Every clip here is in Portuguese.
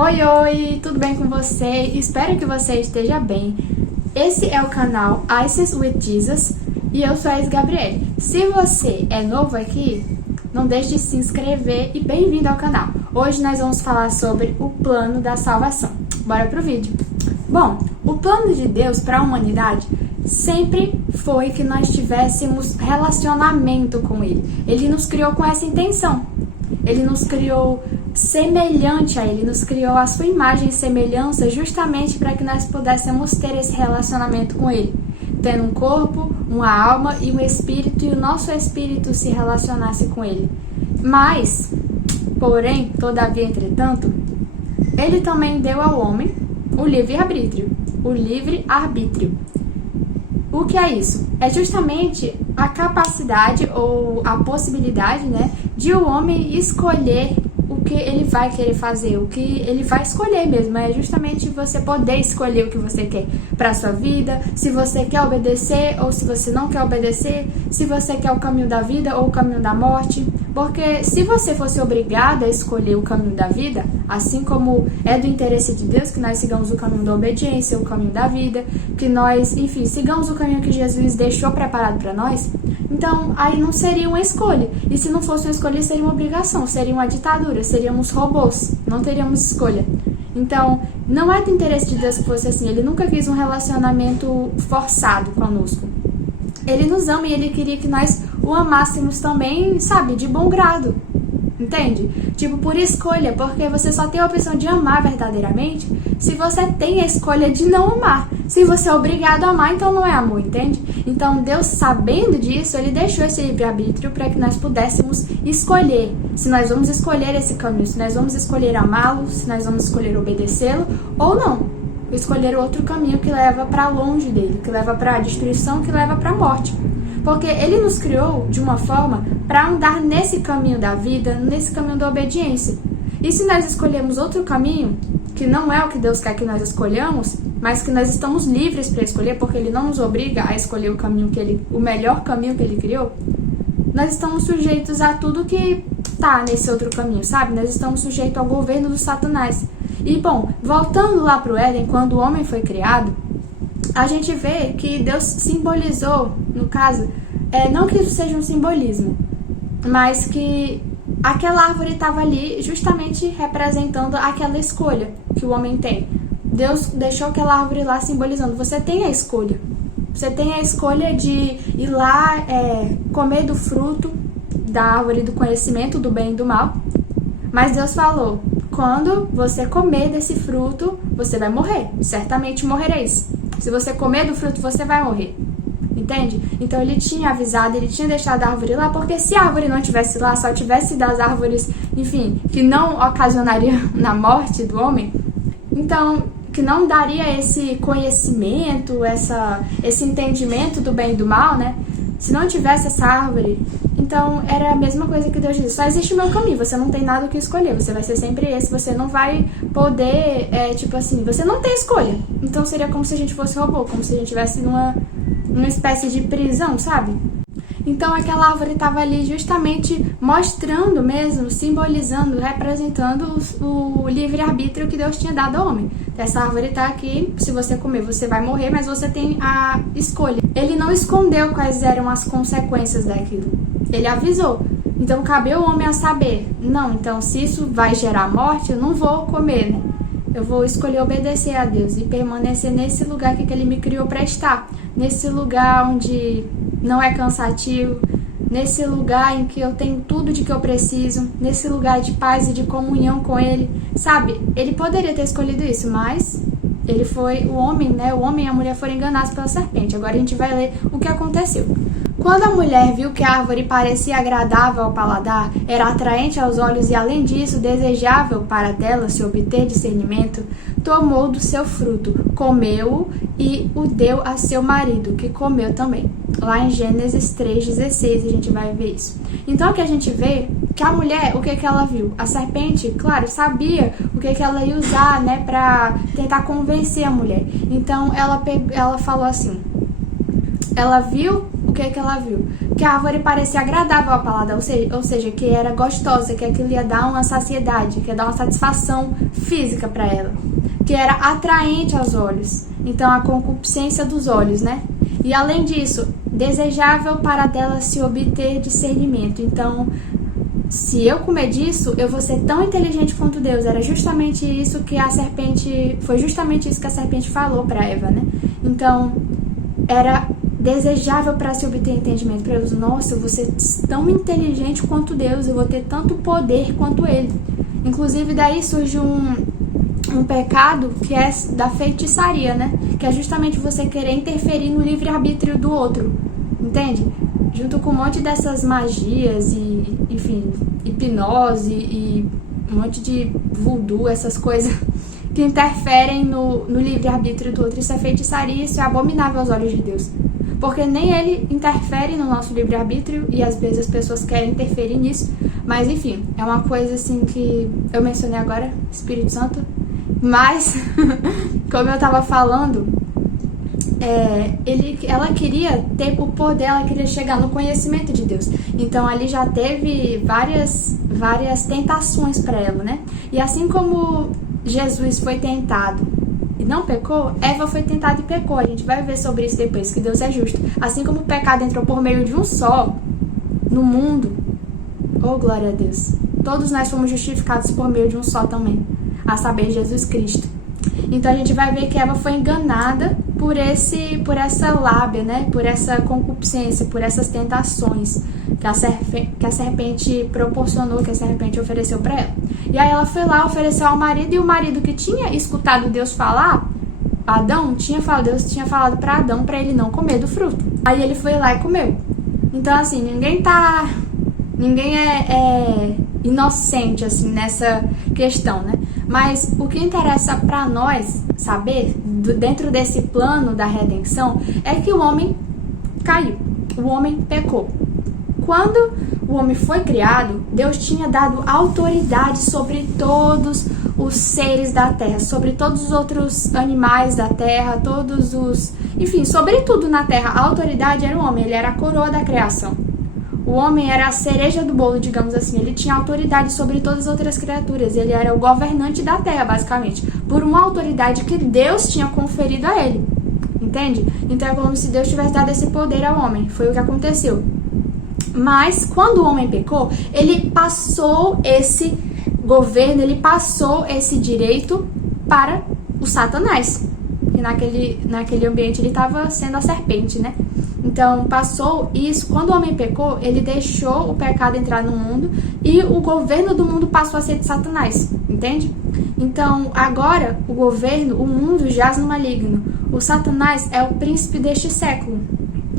Oi, oi, tudo bem com você? Espero que você esteja bem. Esse é o canal Ices with Jesus e eu sou a Gabriele. Se você é novo aqui, não deixe de se inscrever e bem-vindo ao canal. Hoje nós vamos falar sobre o plano da salvação. Bora pro vídeo. Bom, o plano de Deus para a humanidade sempre foi que nós tivéssemos relacionamento com Ele. Ele nos criou com essa intenção. Ele nos criou semelhante a Ele, nos criou a sua imagem e semelhança justamente para que nós pudéssemos ter esse relacionamento com Ele. Tendo um corpo, uma alma e um espírito, e o nosso espírito se relacionasse com Ele. Mas, porém, todavia, entretanto, Ele também deu ao homem o livre-arbítrio. O livre-arbítrio. O que é isso? É justamente a capacidade ou a possibilidade, de o homem escolher o que ele vai querer fazer, o que ele vai escolher mesmo. É justamente você poder escolher o que você quer para sua vida, se você quer obedecer ou se você não quer obedecer, se você quer o caminho da vida ou o caminho da morte. Porque se você fosse obrigado a escolher o caminho da vida, assim como é do interesse de Deus que nós sigamos o caminho da obediência, o caminho da vida, que nós, enfim, sigamos o caminho que Jesus deixou preparado para nós, então aí não seria uma escolha. E se não fosse uma escolha, seria uma obrigação, seria uma ditadura, seríamos robôs, não teríamos escolha. Então, não é do interesse de Deus que fosse assim. Ele nunca quis um relacionamento forçado conosco. Ele nos ama e Ele queria que nós o amássemos também, sabe, de bom grado. Entende? Tipo, por escolha, porque você só tem a opção de amar verdadeiramente se você tem a escolha de não amar. Se você é obrigado a amar, então não é amor, entende? Então, Deus, sabendo disso, Ele deixou esse livre-arbítrio para que nós pudéssemos escolher se nós vamos escolher esse caminho, se nós vamos escolher amá-lo, se nós vamos escolher obedecê-lo ou não. Escolher outro caminho que leva para longe dele, que leva para a destruição, que leva para a morte. Porque Ele nos criou de uma forma para andar nesse caminho da vida, nesse caminho da obediência. E se nós escolhemos outro caminho, que não é o que Deus quer que nós escolhamos, mas que nós estamos livres para escolher, porque Ele não nos obriga a escolher o melhor caminho que Ele criou, nós estamos sujeitos a tudo que tá nesse outro caminho, sabe? Nós estamos sujeitos ao governo do Satanás. E, bom, voltando lá para o Éden, quando o homem foi criado, a gente vê que Deus simbolizou, no caso, não que isso seja um simbolismo, mas que aquela árvore estava ali justamente representando aquela escolha que o homem tem. Deus deixou aquela árvore lá simbolizando, você tem a escolha. Você tem a escolha de ir lá comer do fruto da árvore do conhecimento do bem e do mal, mas Deus falou, quando você comer desse fruto, você vai morrer, certamente morrereis. Se você comer do fruto, você vai morrer. Entende? Então Ele tinha avisado, Ele tinha deixado a árvore lá, porque se a árvore não estivesse lá, só tivesse das árvores, enfim, que não ocasionaria na morte do homem, então, que não daria esse conhecimento, esse entendimento do bem e do mal, Se não tivesse essa árvore, então era a mesma coisa que Deus disse, só existe o meu caminho, você não tem nada o que escolher, você vai ser sempre esse, você não vai poder, você não tem escolha. Então seria como se a gente fosse robô, como se a gente estivesse numa espécie de prisão, sabe? Então aquela árvore estava ali justamente mostrando mesmo, simbolizando, representando o livre-arbítrio que Deus tinha dado ao homem. Essa árvore está aqui, se você comer você vai morrer, mas você tem a escolha. Ele não escondeu quais eram as consequências daquilo. Ele avisou. Então cabe ao homem a saber, não, então se isso vai gerar morte, eu não vou comer, Eu vou escolher obedecer a Deus e permanecer nesse lugar que Ele me criou para estar. Nesse lugar onde não é cansativo, nesse lugar em que eu tenho tudo de que eu preciso, nesse lugar de paz e de comunhão com Ele, sabe? Ele poderia ter escolhido isso, mas ele foi, o homem e a mulher foram enganados pela serpente. Agora a gente vai ler o que aconteceu. Quando a mulher viu que a árvore parecia agradável ao paladar, era atraente aos olhos e, além disso, desejável para dela se obter discernimento, tomou do seu fruto, comeu-o e o deu a seu marido, que comeu também. Lá em Gênesis 3,16 a gente vai ver isso. Então, o que a gente vê que a mulher, o que ela viu? A serpente, claro, sabia o que ela ia usar, para tentar convencer a mulher. Então, ela falou assim, ela viu o que ela viu? Que a árvore parecia agradável ao paladar, ou seja, que era gostosa, que aquilo ia dar uma saciedade, que ia dar uma satisfação física para ela, que era atraente aos olhos. Então, a concupiscência dos olhos, né? E além disso, desejável para dela se obter discernimento. Então, se eu comer disso, eu vou ser tão inteligente quanto Deus. Era justamente isso que a serpente, foi justamente isso que a serpente falou para Eva, né? Então, era desejável para se obter entendimento. Para Deus, nossa, eu vou ser tão inteligente quanto Deus, eu vou ter tanto poder quanto Ele. Inclusive, daí surge um pecado que é da feitiçaria, né? Que é justamente você querer interferir no livre-arbítrio do outro, entende? Junto com um monte dessas magias e, enfim, hipnose e um monte de voodoo, essas coisas que interferem no livre-arbítrio do outro. Isso é feitiçaria, isso é abominável aos olhos de Deus. Porque nem Ele interfere no nosso livre-arbítrio e às vezes as pessoas querem interferir nisso. Mas, enfim, é uma coisa assim que eu mencionei agora, Espírito Santo. Mas, como eu estava falando, ela queria ter o poder, ela queria chegar no conhecimento de Deus. Então, ali já teve várias tentações para ela, né? E assim como Jesus foi tentado e não pecou, Eva foi tentada e pecou. A gente vai ver sobre isso depois, que Deus é justo. Assim como o pecado entrou por meio de um só no mundo, oh glória a Deus, todos nós fomos justificados por meio de um só também, a saber, Jesus Cristo. Então a gente vai ver que Eva foi enganada por essa lábia, né? Por essa concupiscência, por essas tentações que a serpente proporcionou, que a serpente ofereceu para ela. E aí ela foi lá, ofereceu ao marido, e o marido que tinha escutado Deus falar, Deus tinha falado para Adão para ele não comer do fruto. Aí ele foi lá e comeu. Então assim, ninguém é inocente assim nessa questão, né? Mas o que interessa para nós saber, dentro desse plano da redenção, é que o homem caiu, o homem pecou. Quando o homem foi criado, Deus tinha dado autoridade sobre todos os seres da terra, sobre todos os outros animais da terra, enfim, sobre tudo na terra. A autoridade era o homem, ele era a coroa da criação. O homem era a cereja do bolo, digamos assim. Ele tinha autoridade sobre todas as outras criaturas. Ele era o governante da terra, basicamente, por uma autoridade que Deus tinha conferido a ele. Entende? Então é como se Deus tivesse dado esse poder ao homem. Foi o que aconteceu. Mas quando o homem pecou, ele passou esse governo, ele passou esse direito para o Satanás. E naquele ambiente ele estava sendo a serpente, né? Então, passou isso. Quando o homem pecou, ele deixou o pecado entrar no mundo e o governo do mundo passou a ser de Satanás, entende? Então, agora, o mundo jaz no maligno. O Satanás é o príncipe deste século,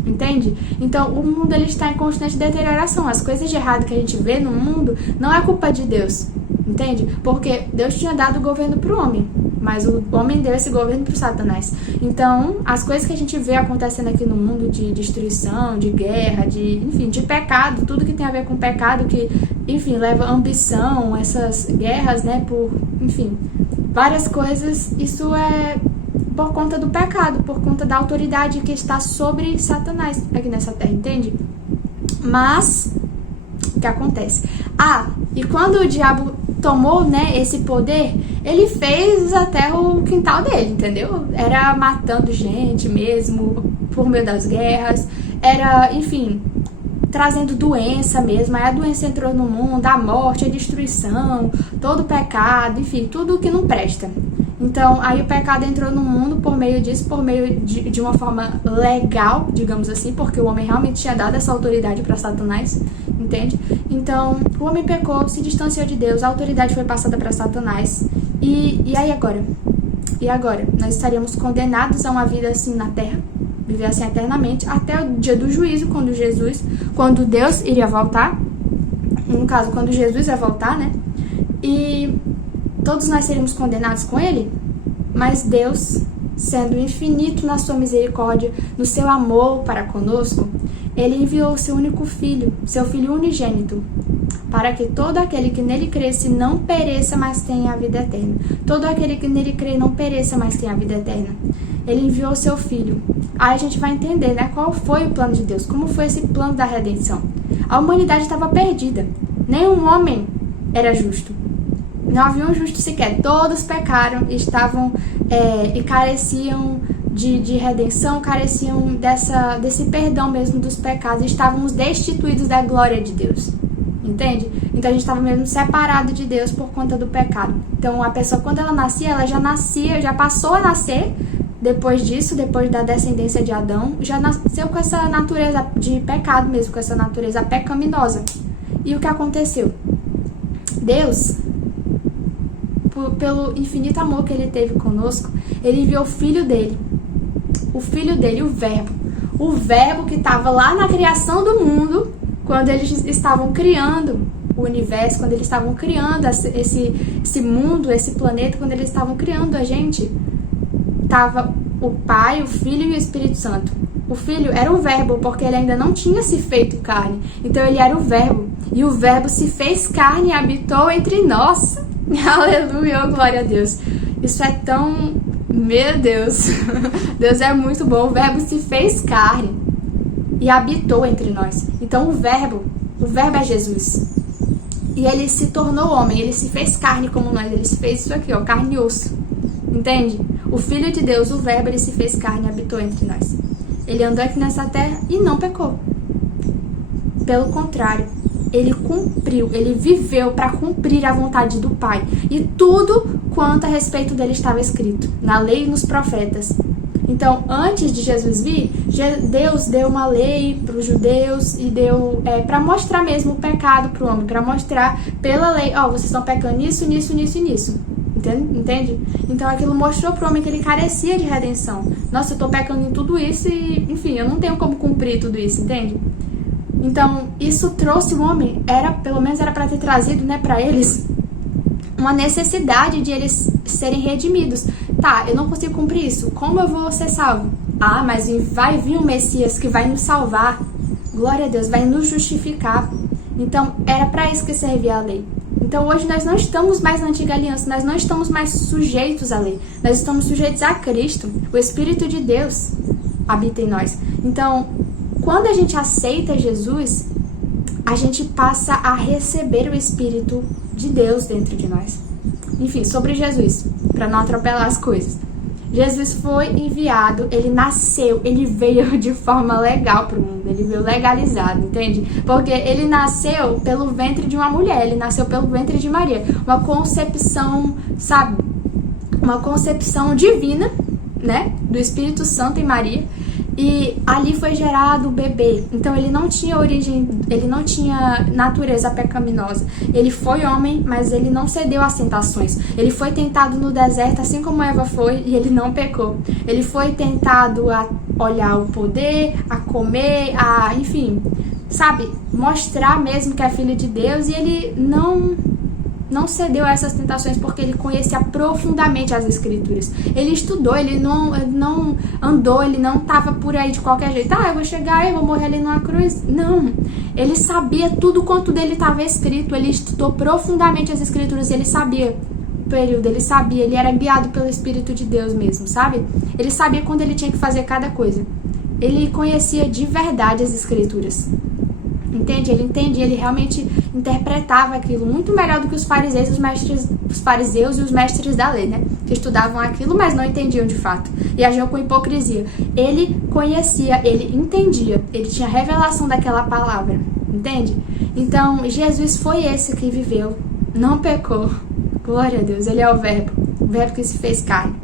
entende? Então, o mundo ele está em constante deterioração. As coisas de errado que a gente vê no mundo não é culpa de Deus, entende? Porque Deus tinha dado o governo para o homem, mas o homem deu esse governo para o Satanás. Então, as coisas que a gente vê acontecendo aqui no mundo de destruição, de guerra, de pecado, tudo que tem a ver com pecado, que, enfim, leva a ambição, essas guerras, né, várias coisas, isso é por conta do pecado, por conta da autoridade que está sobre Satanás aqui nessa terra, entende? Mas, o que acontece? E quando o diabo tomou, né, esse poder, ele fez até o quintal dele, entendeu? Era matando gente mesmo, por meio das guerras, era, enfim, trazendo doença mesmo. Aí a doença entrou no mundo, a morte, a destruição, todo o pecado, enfim, tudo que não presta. Então, aí o pecado entrou no mundo por meio disso, por meio de uma forma legal, digamos assim, porque o homem realmente tinha dado essa autoridade para Satanás, entende? Então, o homem pecou, se distanciou de Deus, a autoridade foi passada para Satanás. E aí agora? E agora? Nós estaríamos condenados a uma vida assim na terra, viver assim eternamente, até o dia do juízo, quando Deus iria voltar, no caso, quando Jesus ia voltar, né? E todos nós seríamos condenados com ele, mas Deus, sendo infinito na sua misericórdia, no seu amor para conosco, ele enviou o seu único filho, seu filho unigênito, para que todo aquele que nele cresce não pereça, mas tenha a vida eterna. Todo aquele que nele crê não pereça, mas tenha a vida eterna. Ele enviou o seu Filho. Aí a gente vai entender, né, qual foi o plano de Deus, como foi esse plano da redenção. A humanidade estava perdida. Nenhum homem era justo. Não havia um justo sequer. Todos pecaram e estavam e careciam de redenção, careciam desse perdão mesmo dos pecados. Estávamos destituídos da glória de Deus. Entende? Então a gente estava mesmo separado de Deus por conta do pecado. Então a pessoa, quando ela nascia, já passou a nascer. Depois disso, depois da descendência de Adão, já nasceu com essa natureza de pecado mesmo, com essa natureza pecaminosa. E o que aconteceu? Deus, pelo infinito amor que Ele teve conosco, Ele enviou o Filho dele, o Verbo que estava lá na criação do mundo, quando eles estavam criando o universo, quando eles estavam criando esse mundo, esse planeta, quando eles estavam criando a gente, estava o Pai, o Filho e o Espírito Santo. O Filho era um verbo, porque ele ainda não tinha se feito carne. Então ele era o verbo. E o verbo se fez carne e habitou entre nós. Aleluia, glória a Deus. Isso é tão... Meu Deus. Deus é muito bom. O verbo se fez carne e habitou entre nós. Então o verbo é Jesus. E ele se tornou homem, ele se fez carne como nós. Ele se fez isso aqui, ó, carne e osso. Entende? O Filho de Deus, o Verbo, ele se fez carne e habitou entre nós. Ele andou aqui nessa terra e não pecou. Pelo contrário, ele cumpriu, ele viveu para cumprir a vontade do Pai. E tudo quanto a respeito dele estava escrito, na lei e nos profetas. Então, antes de Jesus vir, Deus deu uma lei para os judeus e deu para mostrar mesmo o pecado para o homem, para mostrar pela lei, ó, vocês estão pecando nisso, nisso, nisso e nisso. Entende? Então aquilo mostrou pro homem que ele carecia de redenção. Nossa, eu tô pecando em tudo isso e, enfim, eu não tenho como cumprir tudo isso, entende? Então, isso trouxe o homem, pelo menos era para ter trazido, né, para eles, uma necessidade de eles serem redimidos. Tá, eu não consigo cumprir isso, como eu vou ser salvo? Ah, mas vai vir um Messias que vai nos salvar. Glória a Deus, vai nos justificar. Então, era para isso que servia a lei. Então hoje nós não estamos mais na antiga aliança, nós não estamos mais sujeitos à lei, nós estamos sujeitos a Cristo, o Espírito de Deus habita em nós. Então, quando a gente aceita Jesus, a gente passa a receber o Espírito de Deus dentro de nós. Enfim, sobre Jesus, para não atropelar as coisas. Jesus foi enviado, ele nasceu, ele veio de forma legal para o mundo, ele veio legalizado, entende? Porque ele nasceu pelo ventre de uma mulher, ele nasceu pelo ventre de Maria. Uma concepção, sabe? Uma concepção divina, né? Do Espírito Santo em Maria. E ali foi gerado o bebê. Então ele não tinha origem, ele não tinha natureza pecaminosa. Ele foi homem, mas ele não cedeu às tentações. Ele foi tentado no deserto, assim como Eva foi, e ele não pecou. Ele foi tentado a olhar o poder, a comer, enfim, sabe, mostrar mesmo que é filho de Deus, e ele não cedeu a essas tentações porque ele conhecia profundamente as Escrituras. Ele estudou, ele não andou, ele não estava por aí de qualquer jeito. Eu vou chegar, eu vou morrer ali numa cruz. Não, ele sabia tudo quanto dele estava escrito, ele estudou profundamente as Escrituras, ele sabia o período, ele sabia, ele era guiado pelo Espírito de Deus mesmo, sabe? Ele sabia quando ele tinha que fazer cada coisa. Ele conhecia de verdade as Escrituras. Entende? Ele entendia, ele realmente interpretava aquilo muito melhor do que os fariseus e os mestres da lei, né? Que estudavam aquilo, mas não entendiam de fato. E agiam com hipocrisia. Ele conhecia, ele entendia, ele tinha revelação daquela palavra. Entende? Então, Jesus foi esse que viveu, não pecou. Glória a Deus, ele é o Verbo que se fez carne.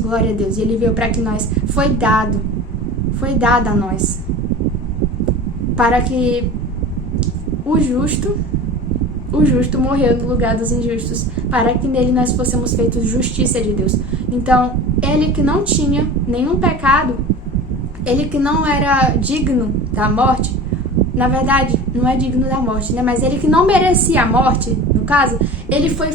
Glória a Deus, e ele veio para que nós, foi dado a nós, para que o justo morreu no lugar dos injustos, para que nele nós fôssemos feitos justiça de Deus. Então, ele que não tinha nenhum pecado, ele que não era digno da morte, na verdade, não é digno da morte, né? Mas ele que não merecia a morte, no caso, ele foi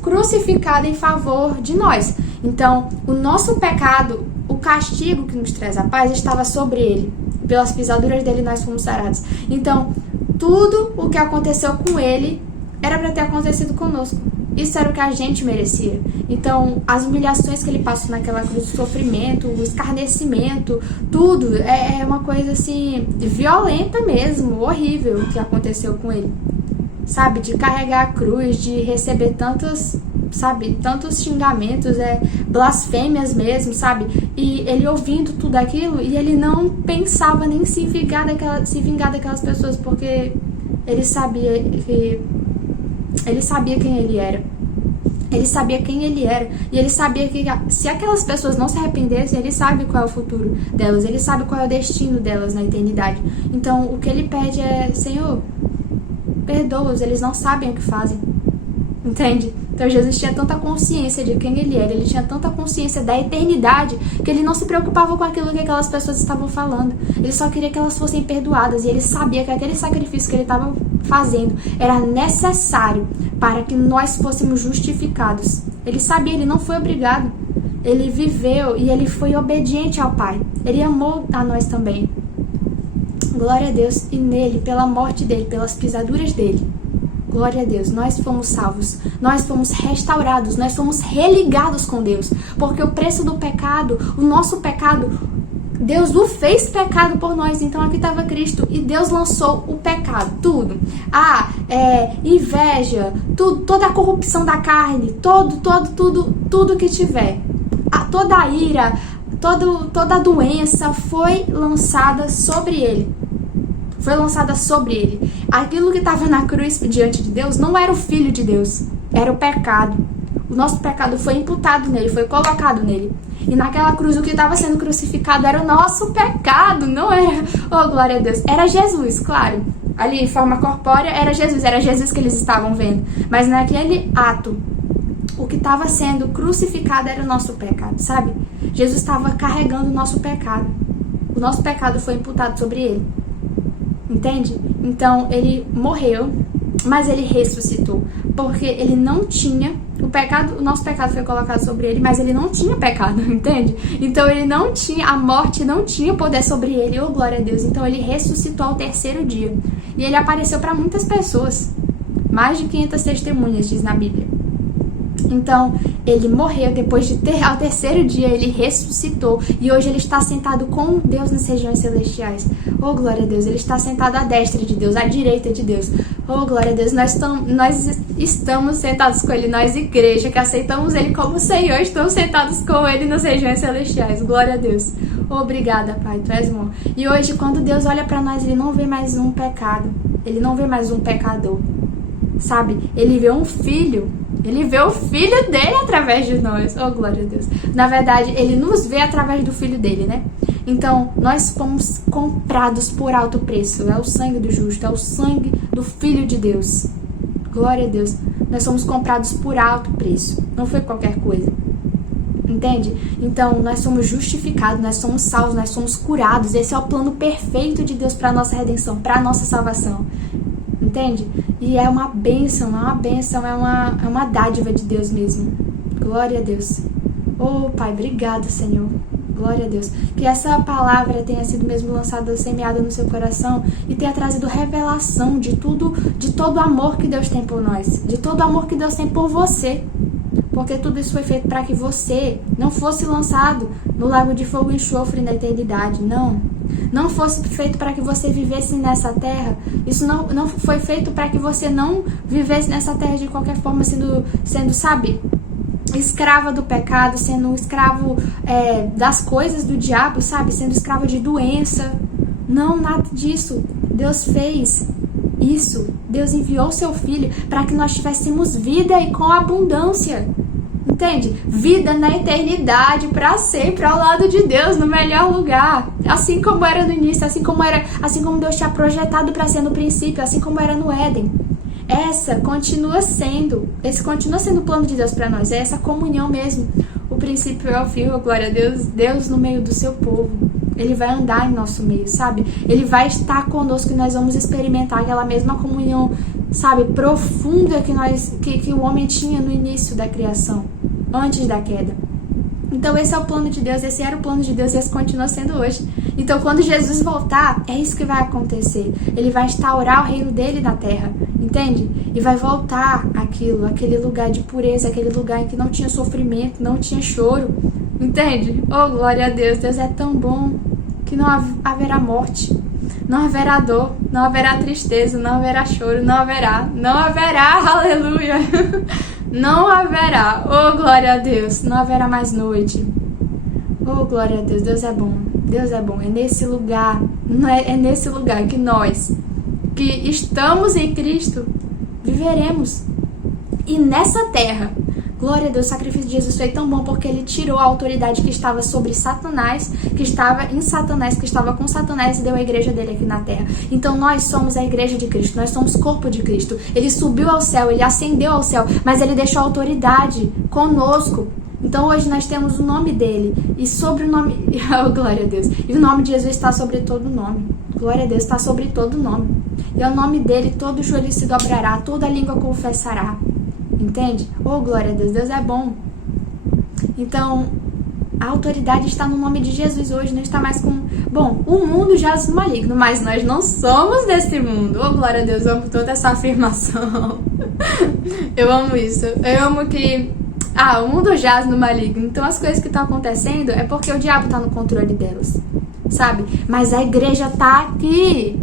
crucificado em favor de nós. Então, o nosso pecado, o castigo que nos traz a paz, estava sobre ele. Pelas pisaduras dele nós fomos sarados. Então, tudo o que aconteceu com ele era para ter acontecido conosco. Isso era o que a gente merecia. Então, as humilhações que ele passou naquela cruz, o sofrimento, o escarnecimento, tudo, é uma coisa assim, violenta mesmo, horrível que aconteceu com ele. Sabe, de carregar a cruz, de receber tantos xingamentos, blasfêmias mesmo, sabe? E ele ouvindo tudo aquilo, e ele não pensava nem se vingar daquelas pessoas, porque ele sabia quem ele era. Ele sabia quem ele era. E ele sabia que se aquelas pessoas não se arrependessem, ele sabe qual é o futuro delas. Ele sabe qual é o destino delas na eternidade. Então, o que ele pede é: Senhor, perdoa-os, eles não sabem o que fazem. Entende? Então, Jesus tinha tanta consciência de quem ele era. Ele tinha tanta consciência da eternidade que ele não se preocupava com aquilo que aquelas pessoas estavam falando. Ele só queria que elas fossem perdoadas. E ele sabia que aquele sacrifício que ele estava fazendo era necessário para que nós fôssemos justificados. Ele sabia, ele não foi obrigado. Ele viveu e ele foi obediente ao Pai. Ele amou a nós também. Glória a Deus. E nele, pela morte dele, pelas pisaduras dele, glória a Deus, nós fomos salvos, nós fomos restaurados, nós fomos religados com Deus. Porque o preço do pecado, o nosso pecado, Deus o fez pecado por nós. Então aqui estava Cristo e Deus lançou o pecado, tudo. Inveja, tudo, toda a corrupção da carne, tudo que tiver. Toda a ira, toda a doença foi lançada sobre ele. Foi lançada sobre ele. Aquilo que estava na cruz diante de Deus não era o Filho de Deus, era o pecado. O nosso pecado foi imputado nele, foi colocado nele. E naquela cruz o que estava sendo crucificado era o nosso pecado, não era, oh glória a Deus, era Jesus, claro. Ali em forma corpórea era Jesus que eles estavam vendo. Mas naquele ato, o que estava sendo crucificado era o nosso pecado, sabe? Jesus estava carregando o nosso pecado. O nosso pecado foi imputado sobre ele. Entende? Então, ele morreu, mas ele ressuscitou. Porque ele não tinha o nosso pecado foi colocado sobre ele, mas ele não tinha pecado, entende? Então, a morte não tinha poder sobre ele, oh glória a Deus. Então, ele ressuscitou ao terceiro dia. E ele apareceu para muitas pessoas. Mais de 500 testemunhas, diz na Bíblia. Então, ele morreu, ao terceiro dia ele ressuscitou, e hoje ele está sentado com Deus nas regiões celestiais. Oh, glória a Deus, ele está sentado à destra de Deus, à direita de Deus. Oh, glória a Deus, nós estamos sentados com ele, nós igreja, que aceitamos ele como Senhor, estamos sentados com ele nas regiões celestiais. Glória a Deus. Obrigada, Pai, Tu és bom. E hoje, quando Deus olha para nós, ele não vê mais um pecado, ele não vê mais um pecador, sabe? Ele vê um filho. Ele vê o filho dele através de nós. Oh, glória a Deus. Na verdade, ele nos vê através do filho dele, né? Então, nós fomos comprados por alto preço. É o sangue do justo, é o sangue do Filho de Deus. Glória a Deus. Nós somos comprados por alto preço. Não foi qualquer coisa. Entende? Então, nós somos justificados, nós somos salvos, nós somos curados. Esse é o plano perfeito de Deus para a nossa redenção, para a nossa salvação. Entende? E é uma bênção, não é uma bênção, é uma dádiva de Deus mesmo. Glória a Deus. Oh, Pai, obrigado, Senhor. Glória a Deus. Que essa palavra tenha sido mesmo lançada, semeada no seu coração e tenha trazido revelação de todo o amor que Deus tem por nós, de todo o amor que Deus tem por você. Porque tudo isso foi feito para que você não fosse lançado no lago de fogo e enxofre na eternidade, não fosse feito para que você vivesse nessa terra. Isso não foi feito para que você não vivesse nessa terra de qualquer forma, sendo sabe, escrava do pecado, sendo escravo das coisas do diabo, sabe, sendo escravo de doença. Não, nada disso. Deus fez isso. Deus enviou seu Filho para que nós tivéssemos vida e com abundância. Entende? Vida na eternidade, para sempre, ao lado de Deus, no melhor lugar. Assim como era no início, assim como Deus tinha projetado para ser no princípio, assim como era no Éden. Esse continua sendo o plano de Deus para nós. É essa comunhão mesmo. O princípio é o fim, glória a Deus. Deus no meio do seu povo. Ele vai andar em nosso meio, sabe? Ele vai estar conosco e nós vamos experimentar aquela mesma comunhão, sabe, profunda que o homem tinha no início da criação, antes da queda. Então esse é o plano de Deus, esse era o plano de Deus e esse continua sendo hoje. Então, quando Jesus voltar, é isso que vai acontecer. Ele vai instaurar o reino dele na terra, entende? E vai voltar aquele lugar de pureza, aquele lugar em que não tinha sofrimento, não tinha choro, entende? Oh, glória a Deus, Deus é tão bom que não haverá morte, não haverá dor, não haverá tristeza, não haverá choro, não haverá, aleluia, não haverá, oh, glória a Deus, não haverá mais noite. Oh, glória a Deus, Deus é bom, é nesse lugar, é nesse lugar que nós, que estamos em Cristo, viveremos. E nessa terra, glória a Deus, o sacrifício de Jesus foi tão bom porque ele tirou a autoridade que estava sobre Satanás, que estava em Satanás, que estava com Satanás e deu a igreja dele aqui na terra. Então nós somos a igreja de Cristo, nós somos corpo de Cristo. Ele subiu ao céu, ele ascendeu ao céu, mas ele deixou a autoridade conosco. Então hoje nós temos o nome dele e sobre o nome, oh, glória a Deus, e o nome de Jesus está sobre todo nome, glória a Deus, está sobre todo nome, e ao nome dele todo joelho se dobrará, toda língua confessará, entende? Oh, glória a Deus, Deus é bom. Então a autoridade está no nome de Jesus hoje, não está mais com, bom, o mundo jaz no maligno, mas nós não somos desse mundo. Oh, glória a Deus, eu amo toda essa afirmação. Eu amo isso, eu amo que o mundo jaz no maligno. Então as coisas que estão acontecendo é porque o diabo está no controle delas, sabe? Mas a igreja tá aqui.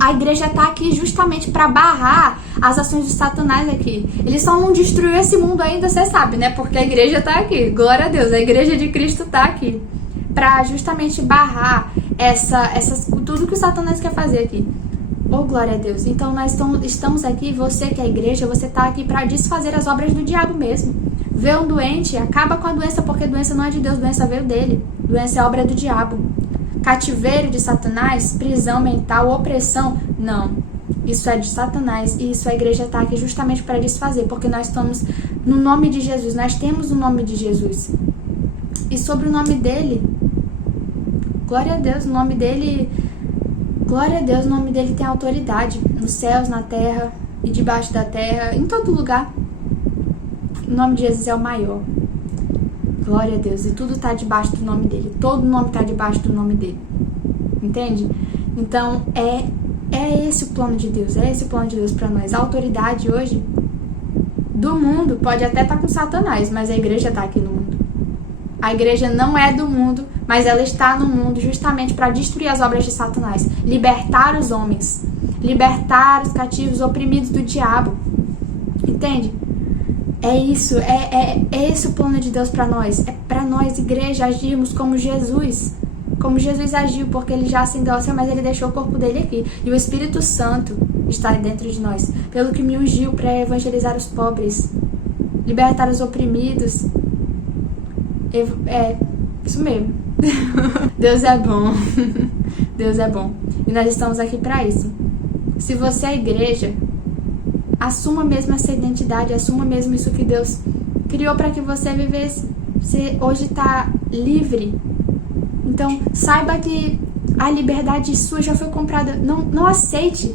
A igreja tá aqui justamente para barrar as ações de Satanás aqui. Ele só não destruiu esse mundo ainda, você sabe, né? Porque a igreja tá aqui. Glória a Deus, a igreja de Cristo tá aqui para justamente barrar tudo que o Satanás quer fazer aqui. Oh, glória a Deus. Então nós estamos aqui, você que é a igreja, você está aqui para desfazer as obras do diabo mesmo. Vê um doente, acaba com a doença, porque doença não é de Deus, doença veio dele. Doença é obra do diabo. Cativeiro de Satanás, prisão mental, opressão, não. Isso é de Satanás e isso a igreja está aqui justamente para desfazer, porque nós estamos no nome de Jesus, nós temos o nome de Jesus. E sobre o nome dele, glória a Deus, o nome dele... Glória a Deus, o nome dele tem autoridade nos céus, na terra e debaixo da terra, em todo lugar. O nome de Jesus é o maior. Glória a Deus, e tudo está debaixo do nome dele. Todo nome está debaixo do nome dele. Entende? Então, é esse o plano de Deus, é esse o plano de Deus para nós. A autoridade hoje do mundo pode até estar com Satanás, mas a igreja está aqui no mundo. A igreja não é do mundo, mas ela está no mundo justamente para destruir as obras de Satanás, libertar os homens, libertar os cativos oprimidos do diabo. Entende? É isso, é esse o plano de Deus para nós. É para nós, igreja, agirmos como Jesus agiu, porque ele já ascendeu ao céu, mas ele deixou o corpo dele aqui. E o Espírito Santo está dentro de nós, pelo que me ungiu para evangelizar os pobres, libertar os oprimidos. Isso mesmo. Deus é bom. Deus é bom. E nós estamos aqui para isso. Se você é igreja, assuma mesmo essa identidade, assuma mesmo isso que Deus criou para que você vivesse. Você hoje está livre. Então, saiba que a liberdade sua já foi comprada. Não aceite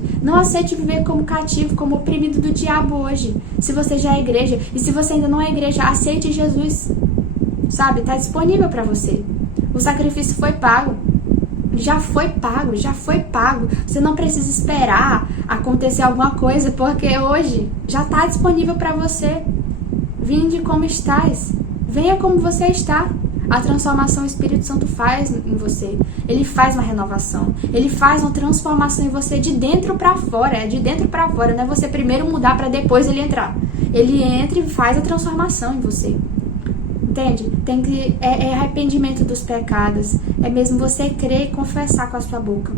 viver como cativo, como oprimido do diabo hoje. Se você já é igreja. E se você ainda não é igreja, aceite Jesus. Sabe? Está disponível para você. O sacrifício foi pago. Já foi pago. Você não precisa esperar acontecer alguma coisa, porque hoje já está disponível para você. Vinde como estás. Venha como você está. A transformação o Espírito Santo faz em você. Ele faz uma renovação. Ele faz uma transformação em você de dentro para fora. É de dentro para fora. Não é você primeiro mudar para depois ele entrar. Ele entra e faz a transformação em você. Entende? É arrependimento dos pecados. É mesmo você crer e confessar com a sua boca.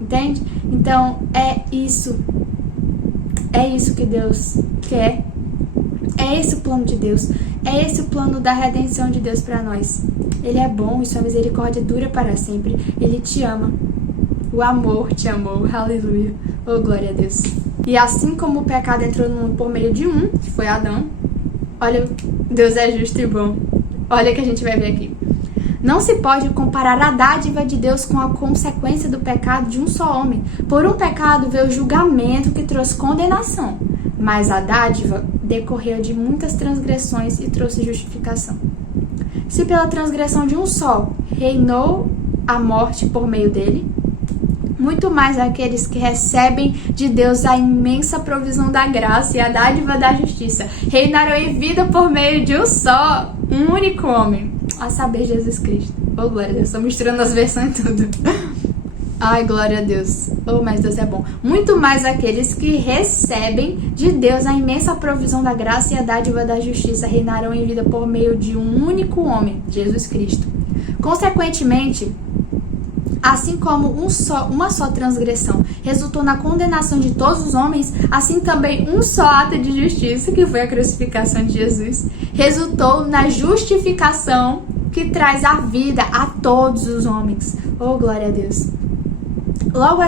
Entende? Então, é isso. É isso que Deus quer. É esse o plano de Deus. É esse o plano da redenção de Deus para nós. Ele é bom e sua misericórdia dura para sempre. Ele te ama. O amor te amou. Aleluia. Oh, glória a Deus. E assim como o pecado entrou no mundo por meio de um, que foi Adão, olha, Deus é justo e bom. Olha o que a gente vai ver aqui. Não se pode comparar a dádiva de Deus com a consequência do pecado de um só homem. Por um pecado veio o julgamento que trouxe condenação, mas a dádiva decorreu de muitas transgressões e trouxe justificação. Se pela transgressão de um só reinou a morte por meio dele. Muito mais aqueles que recebem de Deus a imensa provisão da graça e a dádiva da justiça reinarão em vida por meio de um único homem, a saber, Jesus Cristo. Oh, glória a Deus, estou misturando as versões e tudo. Ai, glória a Deus. Oh, mas Deus é bom. Muito mais aqueles que recebem de Deus a imensa provisão da graça e a dádiva da justiça reinarão em vida por meio de um único homem, Jesus Cristo. Consequentemente, assim como uma só transgressão resultou na condenação de todos os homens, assim também um só ato de justiça, que foi a crucificação de Jesus, resultou na justificação que traz a vida a todos os homens. Oh, glória a Deus. Logo,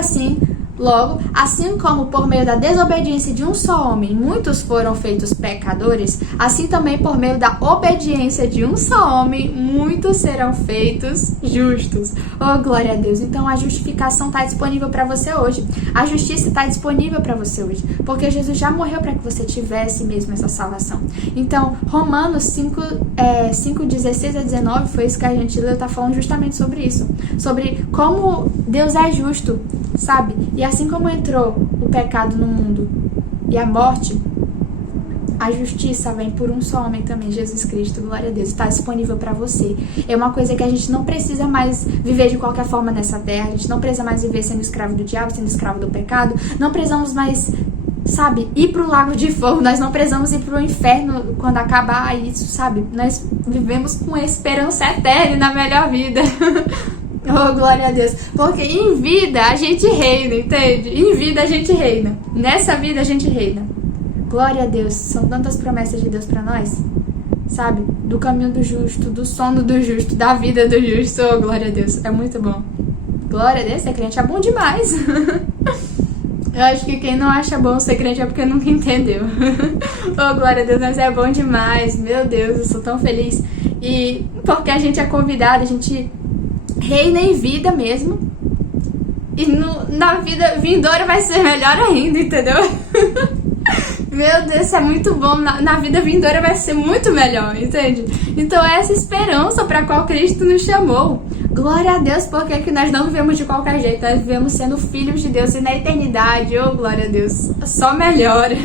assim como por meio da desobediência de um só homem, muitos foram feitos pecadores, assim também por meio da obediência de um só homem, muitos serão feitos justos. Oh, glória a Deus. Então a justificação está disponível para você hoje. A justiça está disponível para você hoje, porque Jesus já morreu para que você tivesse mesmo essa salvação. Então, Romanos 5:16 a 19, foi isso que a gente leu, está falando justamente sobre isso. Sobre como Deus é justo, sabe? E assim como entrou o pecado no mundo e a morte, a justiça vem por um só homem também, Jesus Cristo. Glória a Deus, está disponível para você. É uma coisa que a gente não precisa mais viver de qualquer forma nessa terra. A gente não precisa mais viver sendo escravo do diabo, sendo escravo do pecado. Não precisamos mais, sabe, ir para o lago de fogo. Nós não precisamos ir para o inferno quando acabar isso, sabe? Nós vivemos com esperança eterna na melhor vida. Oh, glória a Deus. Porque em vida a gente reina, entende? Em vida a gente reina. Nessa vida a gente reina. Glória a Deus. São tantas promessas de Deus pra nós. Sabe? Do caminho do justo, do sono do justo, da vida do justo. Oh, glória a Deus. É muito bom. Glória a Deus. Ser crente é bom demais. Eu acho que quem não acha bom ser crente é porque nunca entendeu. Oh, glória a Deus. Mas é bom demais. Meu Deus, eu sou tão feliz. E porque a gente é convidado, a gente reina em vida mesmo. E na vida vindoura vai ser melhor ainda, entendeu? Meu Deus, isso é muito bom. Na vida vindoura vai ser muito melhor, entende? Então é essa esperança para qual Cristo nos chamou. Glória a Deus, porque é que nós não vivemos de qualquer jeito. Nós vivemos sendo filhos de Deus e na eternidade. Oh, glória a Deus. Só melhora.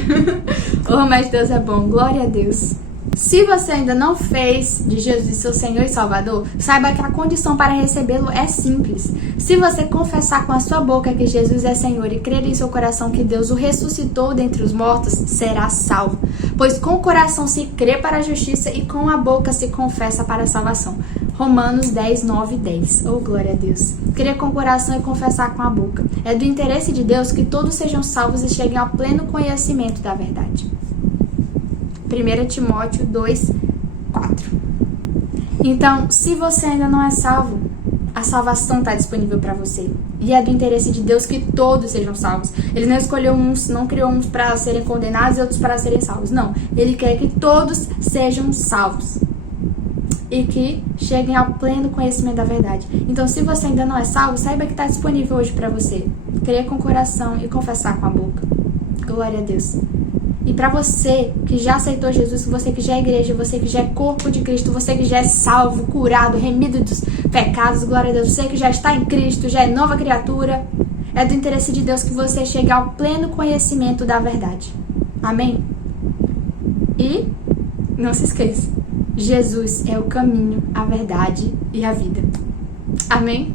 Oh, mas Deus é bom. Glória a Deus. Se você ainda não fez de Jesus seu Senhor e Salvador, saiba que a condição para recebê-lo é simples. Se você confessar com a sua boca que Jesus é Senhor e crer em seu coração que Deus o ressuscitou dentre os mortos, será salvo. Pois com o coração se crê para a justiça e com a boca se confessa para a salvação. Romanos 10, 9 e 10. Oh, glória a Deus. Crer com o coração e confessar com a boca. É do interesse de Deus que todos sejam salvos e cheguem ao pleno conhecimento da verdade. 1 Timóteo 2, 4. Então, se você ainda não é salvo, a salvação está disponível para você. E é do interesse de Deus que todos sejam salvos. Ele não escolheu uns, não criou uns para serem condenados e outros para serem salvos. Não, Ele quer que todos sejam salvos. E que cheguem ao pleno conhecimento da verdade. Então, se você ainda não é salvo, saiba que está disponível hoje para você. Crer com o coração e confessar com a boca. Glória a Deus. E para você que já aceitou Jesus, você que já é igreja, você que já é corpo de Cristo, você que já é salvo, curado, remido dos pecados, glória a Deus, você que já está em Cristo, já é nova criatura, é do interesse de Deus que você chegue ao pleno conhecimento da verdade. Amém? E não se esqueça, Jesus é o caminho, a verdade e a vida. Amém?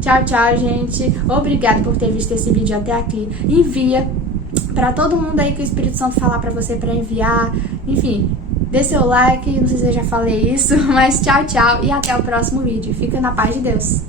Tchau, tchau, gente. Obrigada por ter visto esse vídeo até aqui. Envia para todo mundo aí que o Espírito Santo falar para você para enviar. Enfim, dê seu like, não sei se eu já falei isso, mas tchau, tchau e até o próximo vídeo. Fica na paz de Deus.